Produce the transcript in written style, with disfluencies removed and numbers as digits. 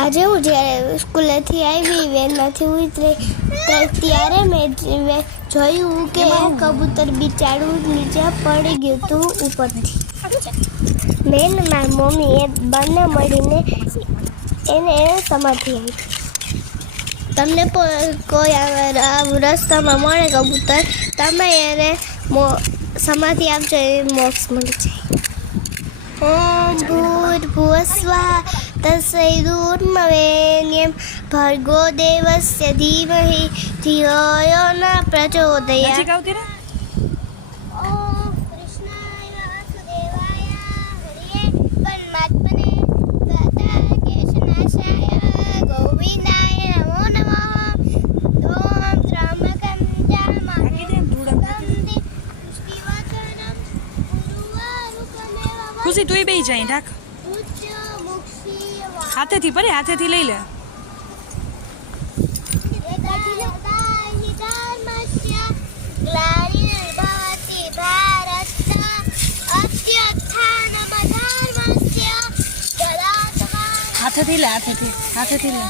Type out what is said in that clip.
આજે હું જ્યારે સ્કૂલેથી આવી વેનમાંથી ઉતરી ત્યારે મેં જોયું કે કબૂતર બિચારું નીચે પડી ગયું હતું ઉપરથી. મેં ને મારી મમ્મી એ બંને મળીને એને સમાધિ આપી. તમને કોઈ રસ્તામાં મળે કબૂતર, તમે એને સમાધિ આપજો, એ મોક્ષ મળી જાય. ઓમ ભૂર્ભુવસ્વઃ તત્સવિતુર્વરેણ્યં ભર્ગો દેવસ્ય ધીમહિ ધિયો યો ન પ્રચોદયાत्. ઓમ કૃષ્ણાય વાસુદેવાય હરિયે પરમાત્મને કેશનાશાય ગોવિંદાય નમો નમઃ. ઓમ ત્રંબકં જામામિ ખુશી તું બે જાય ઢાક હાથેથી પરે હાથેથી લઈ લે. હાથેથી લે હાથેથી લે.